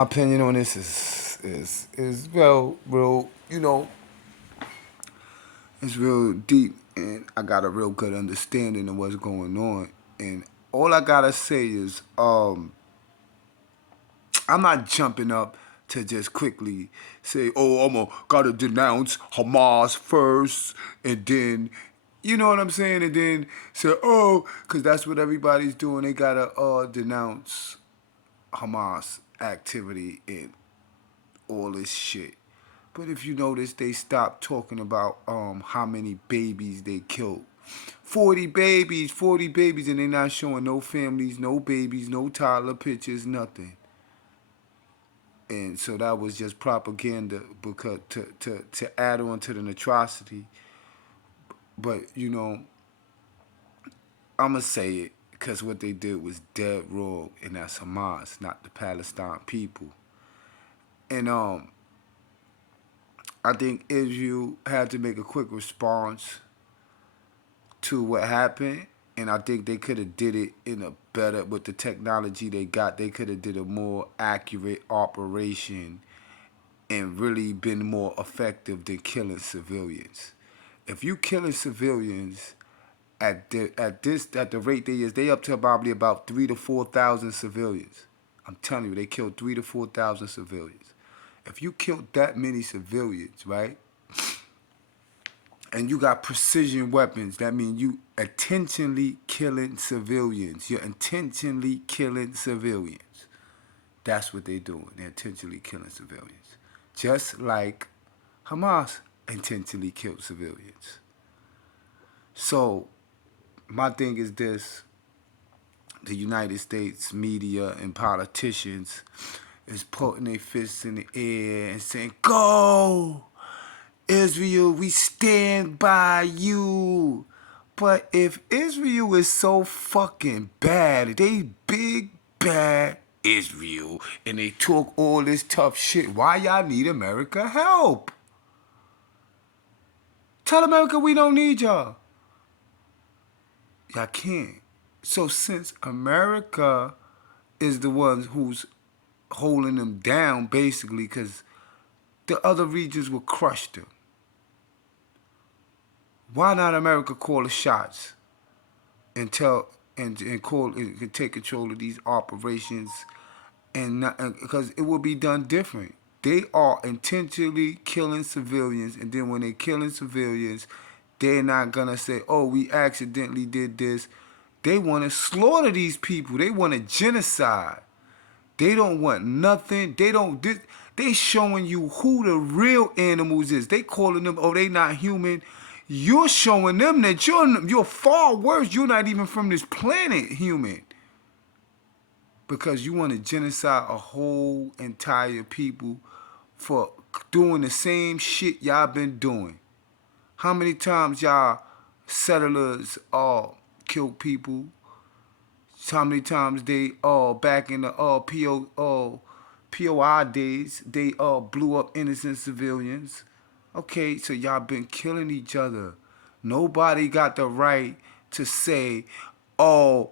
Opinion on this is real, it's real deep, and I got a real good understanding of what's going on. And all I gotta say is, I'm not jumping up to just quickly say, "Oh, gotta denounce Hamas first, and then." You know what I'm saying? And then say, oh, because that's what everybody's doing. They gotta denounce Hamas activity and all this shit. But if you notice, they stopped talking about how many babies they killed. 40 babies, and they're not showing no families, no babies, no toddler pictures, nothing. And so that was just propaganda because to add on to the atrocity. But I'ma say it because what they did was dead wrong, and that's Hamas, not the Palestine people. And I think Israel had to make a quick response to what happened, and I think they could have did it in a better with the technology they got. They could have did a more accurate operation and really been more effective than killing civilians. If you killing civilians at the rate they is, they up to probably about 3 to 4 thousand civilians. I'm telling you, they killed 3 to 4 thousand civilians. If you killed that many civilians, right? And you got precision weapons. That means you intentionally killing civilians. You're intentionally killing civilians. That's what they're doing. They're intentionally killing civilians. Just like Hamas intentionally killed civilians. So, my thing is this: the United States media and politicians is putting their fists in the air and saying, "Go! Israel, we stand by you." But if Israel is so fucking bad, they big bad Israel, and they talk all this tough shit, why y'all need America help? Tell America we don't need y'all. Y'all can't. So since America is the ones who's holding them down, basically, because the other regions will crush them, why not America call the shots and tell and call and take control of these operations, and not because it will be done different. They are intentionally killing civilians, and then when they're killing civilians, they're not gonna say, "Oh, we accidentally did this." They want to slaughter these people. They want a genocide. They don't want nothing. They don't. They showing you who the real animals is. They calling them, oh, they not human. You're showing them that you're far worse. You're not even from this planet, human. Because you want to genocide a whole entire people for doing the same shit y'all been doing. How many times y'all settlers killed people? How many times they back in the POI days they blew up innocent civilians? Okay, so y'all been killing each other. Nobody got the right to say, "Oh,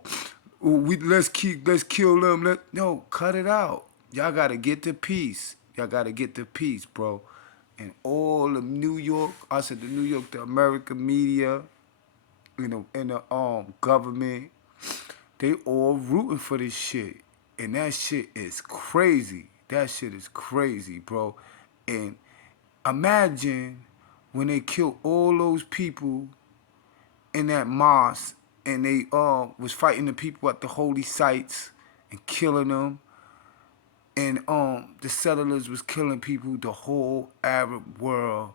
let's kill them." No, cut it out. Y'all gotta get to peace. Y'all gotta get to peace, bro. And all of New York, I said the New York, the American media, in the government, they all rooting for this shit. And that shit is crazy. That shit is crazy, bro. And imagine when they killed all those people in that mosque, and they was fighting the people at the holy sites and killing them, and the settlers was killing people. The whole Arab world,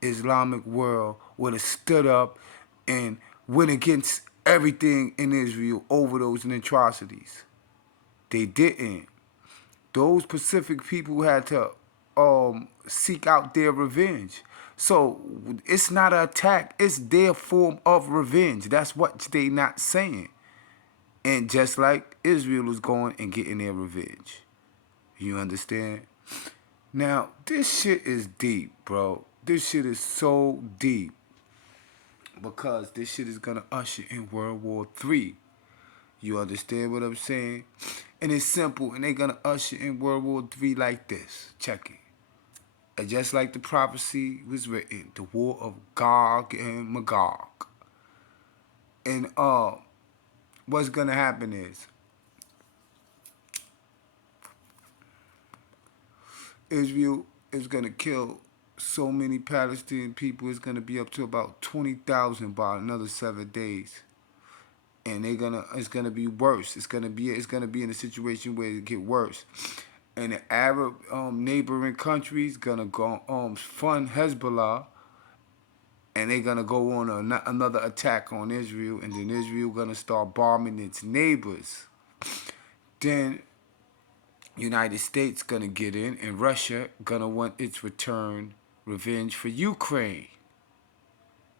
Islamic world, would have stood up and went against everything in Israel over those atrocities. They didn't. Those Pacific people had to seek out their revenge. So it's not an attack, it's their form of revenge. That's what they not saying. And just like Israel is going and getting their revenge. You understand? Now, this shit is deep, bro. This shit is so deep because this shit is gonna usher in World War III. You understand what I'm saying? And it's simple, and they're gonna usher in World War III like this. Check it. And just like the prophecy was written, the war of Gog and Magog. And what's gonna happen is Israel is gonna kill so many Palestinian people. It's gonna be up to about 20,000 by another 7 days. And it's gonna be worse. It's gonna be in a situation where it get worse. And the Arab neighboring countries gonna go fund Hezbollah, and they're gonna go on another attack on Israel, and then Israel gonna start bombing its neighbors. Then United States gonna get in, and Russia gonna want its return revenge for Ukraine.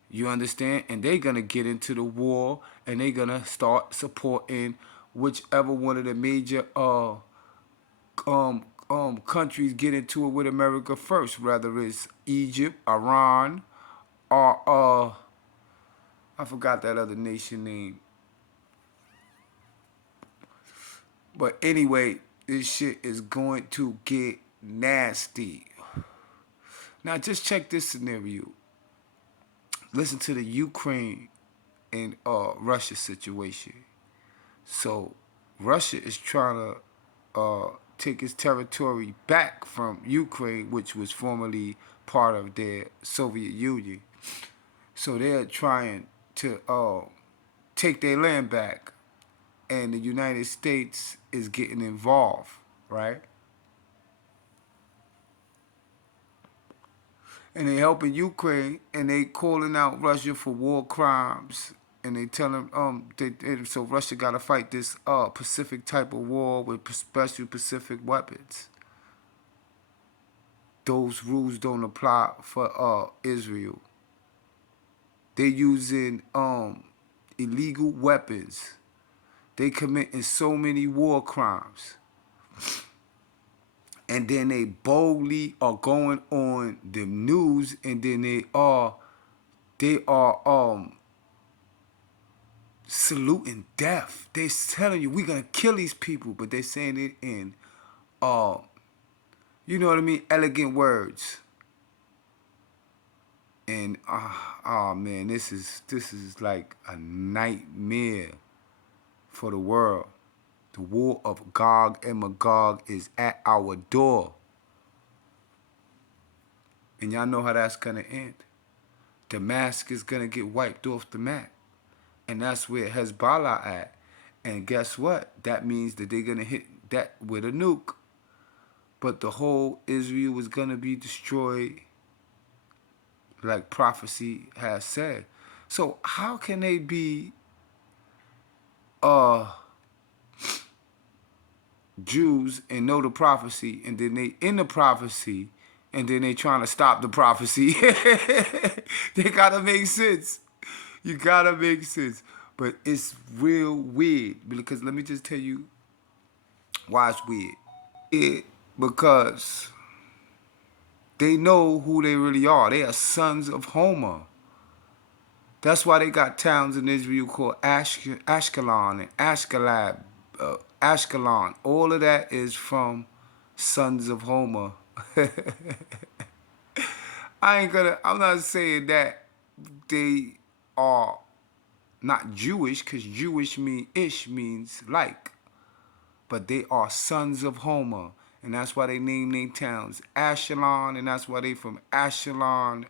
You understand? And they gonna get into the war, and they gonna start supporting whichever one of the major countries get into it with America first, whether it's Egypt, Iran, or I forgot that other nation name. But anyway, this shit is going to get nasty. Now just check this scenario. Listen to the Ukraine and Russia situation. So Russia is trying to take its territory back from Ukraine, which was formerly part of the Soviet Union. So they're trying to take their land back, and the United States is getting involved, right? And they helping Ukraine, and they calling out Russia for war crimes, and they tell them so Russia got to fight this Pacific type of war with special Pacific weapons. Those rules don't apply for Israel. They using illegal weapons. They committing so many war crimes. And then they boldly are going on the news, and then they are saluting death. They're telling you we're gonna kill these people, but they're saying it in you know what I mean, elegant words. And oh man, this is like a nightmare for the world. The war of Gog and Magog is at our door. And y'all know how that's gonna end. Damascus is gonna get wiped off the map. And that's where Hezbollah at. And guess what? That means that they're gonna hit that with a nuke. But the whole Israel was gonna be destroyed, like prophecy has said. So how can they be Jews and know the prophecy, and then they in the prophecy, and then they trying to stop the prophecy? They gotta make sense. You gotta make sense. But it's real weird, because let me just tell you why it's weird. Because they know who they really are. They are sons of Homer. That's why they got towns in Israel called Ashkelon and Ashkelon. All of that is from sons of Homer. I'm not saying that they are not Jewish, because Jewish means like. But they are sons of Homer. And that's why they name their towns Ashelon, and that's why they from Ashelon,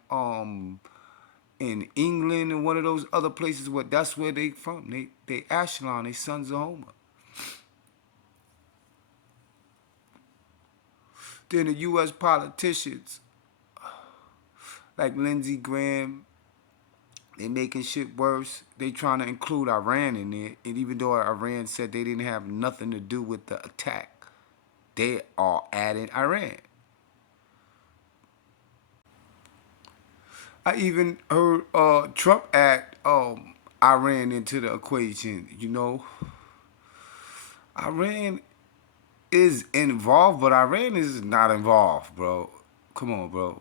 in England and one of those other places. That's where they from. They Ashelon, they sons of Homer. Then the U.S. politicians like Lindsey Graham, they making shit worse. They trying to include Iran in there, and even though Iran said they didn't have nothing to do with the attack, they are adding Iran. I even heard Trump add Iran into the equation. You know, Iran is involved, but Iran is not involved, bro. Come on, bro.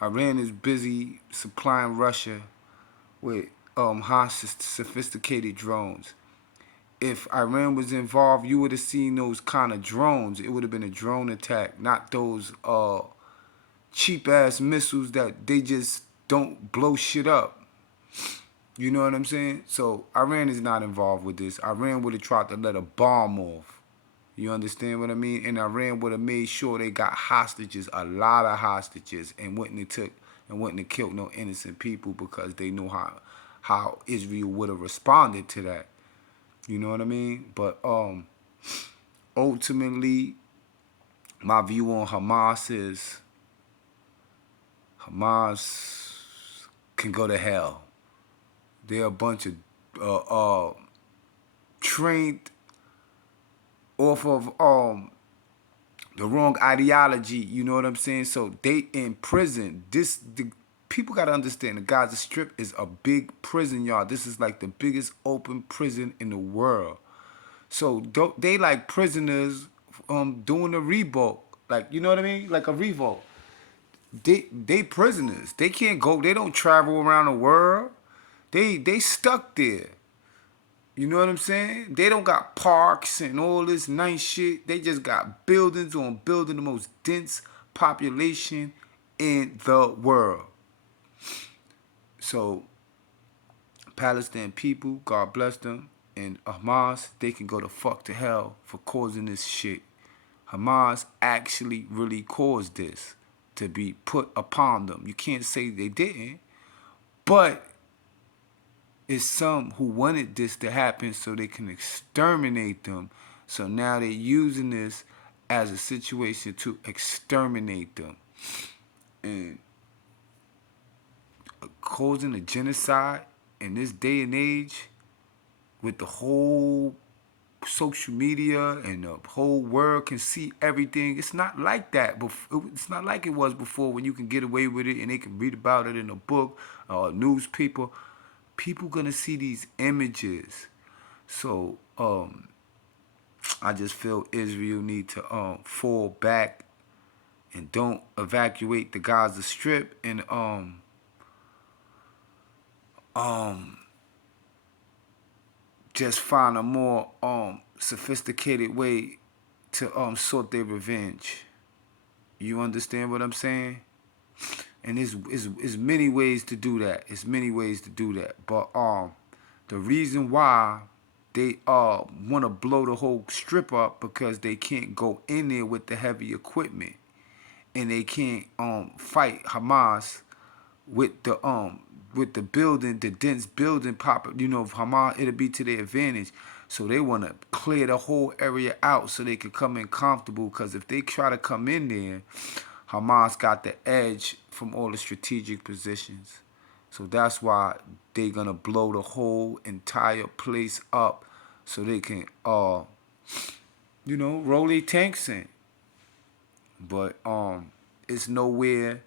Iran is busy supplying Russia with high sophisticated drones. if Iran was involved, you would have seen those kind of drones. It would have been a drone attack, not those cheap ass missiles that they just don't blow shit up. You know what I'm saying? So Iran is not involved with this. Iran would have tried to let a bomb off. You understand what I mean? And Iran would have made sure they got hostages, a lot of hostages, and wouldn't have killed no innocent people because they knew how Israel would have responded to that. You know what I mean? But ultimately, my view on Hamas is Hamas can go to hell. They're a bunch of trained off of the wrong ideology. You know what I'm saying? So they in prison. The people gotta understand the Gaza Strip is a big prison, y'all. This is like the biggest open prison in the world. So they like prisoners doing a revolt. Like, you know what I mean? Like a revolt. They prisoners. They can't go. They don't travel around the world. They stuck there. You know what I'm saying? They don't got parks and all this nice shit. They just got buildings on building, the most dense population in the world. So Palestinian people, God bless them, and Hamas, they can go the fuck to hell for causing this shit. Hamas actually really caused this to be put upon them. You can't say they didn't, but it's some who wanted this to happen so they can exterminate them. So now they're using this as a situation to exterminate them. And causing a genocide in this day and age with the whole social media and the whole world can see everything. It's not like that. It's not like it was before when you can get away with it and they can read about it in a book or a newspaper. People gonna see these images. So I just feel Israel need to fall back and don't evacuate the Gaza Strip and just find a more sophisticated way to sort their revenge. You understand what I'm saying? And there's many ways to do that. It's many ways to do that. But the reason why they want to blow the whole strip up because they can't go in there with the heavy equipment, and they can't fight Hamas with the building, the dense building pop. You know, Hamas, it'll be to their advantage. So they want to clear the whole area out so they can come in comfortable. Because if they try to come in there, Hamas got the edge from all the strategic positions. So that's why they're gonna blow the whole entire place up so they can roll their tanks in. But it's nowhere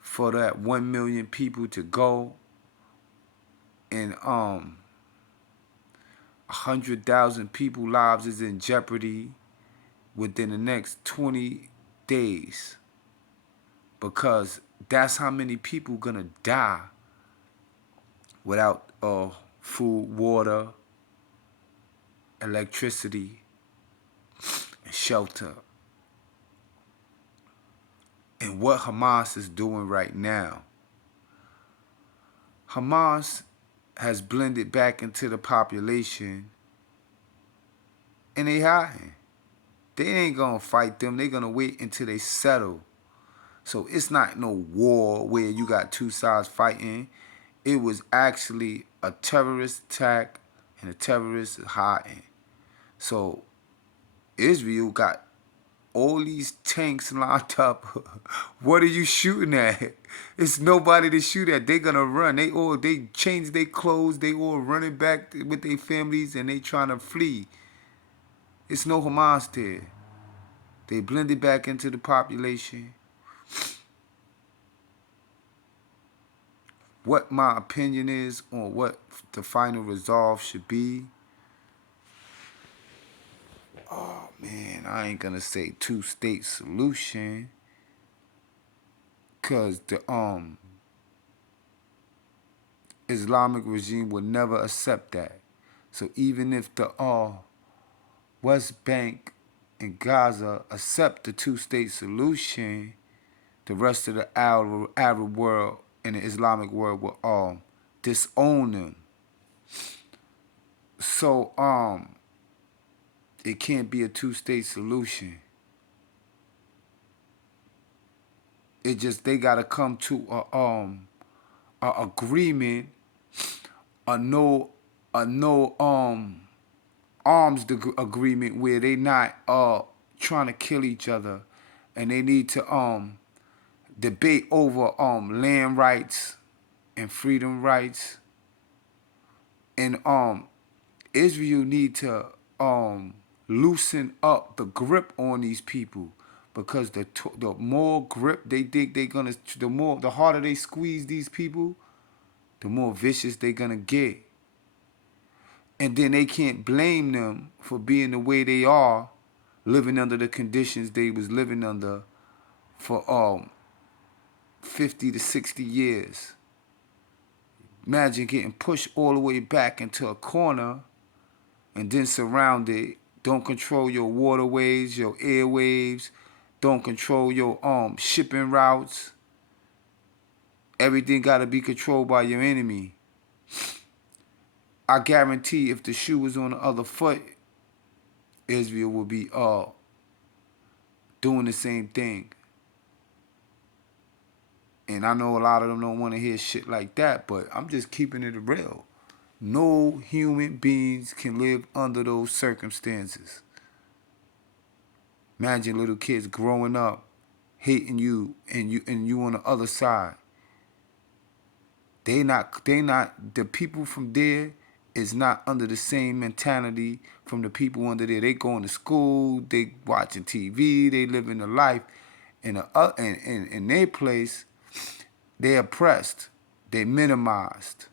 for that 1 million people to go, and 100,000 people lives is in jeopardy within the next 20 days, because that's how many people gonna die without food, water, electricity, and shelter. And what Hamas is doing right now, Hamas has blended back into the population, and they hiding. They ain't gonna fight them. They gonna wait until they settle. So it's not no war where you got two sides fighting. It was actually a terrorist attack, and the terrorists is hiding. So Israel got all these tanks lined up. What are you shooting at? It's nobody to shoot at. They gonna run. They change their clothes. They all running back with their families, and they trying to flee. It's no Hamas there. They blended back into the population. What my opinion is on what the final resolve should be, oh man, I ain't gonna say two-state solution, cause the Islamic regime would never accept that. So even if the West Bank and Gaza accept the two-state solution, the rest of the Arab world and the Islamic world will disown them. So it can't be a two-state solution. It just they gotta come to a agreement, a no arms agreement where they not trying to kill each other, and they need to debate over land rights and freedom rights, and Israel need to loosen up the grip on these people, because the more grip they think they gonna, the harder they squeeze these people, the more vicious they gonna get. And then they can't blame them for being the way they are, living under the conditions they was living under for 50 to 60 years. Imagine getting pushed all the way back into a corner and then surrounded. Don't control your waterways, your airwaves. Don't control your shipping routes. Everything got to be controlled by your enemy. I guarantee if the shoe was on the other foot, Israel would be doing the same thing. And I know a lot of them don't want to hear shit like that, but I'm just keeping it real. No human beings can live under those circumstances. Imagine little kids growing up hating you and you on the other side. They not the people from there is not under the same mentality from the people under there. They going to school, they watching TV, they living a life in their place. They oppressed, they minimized.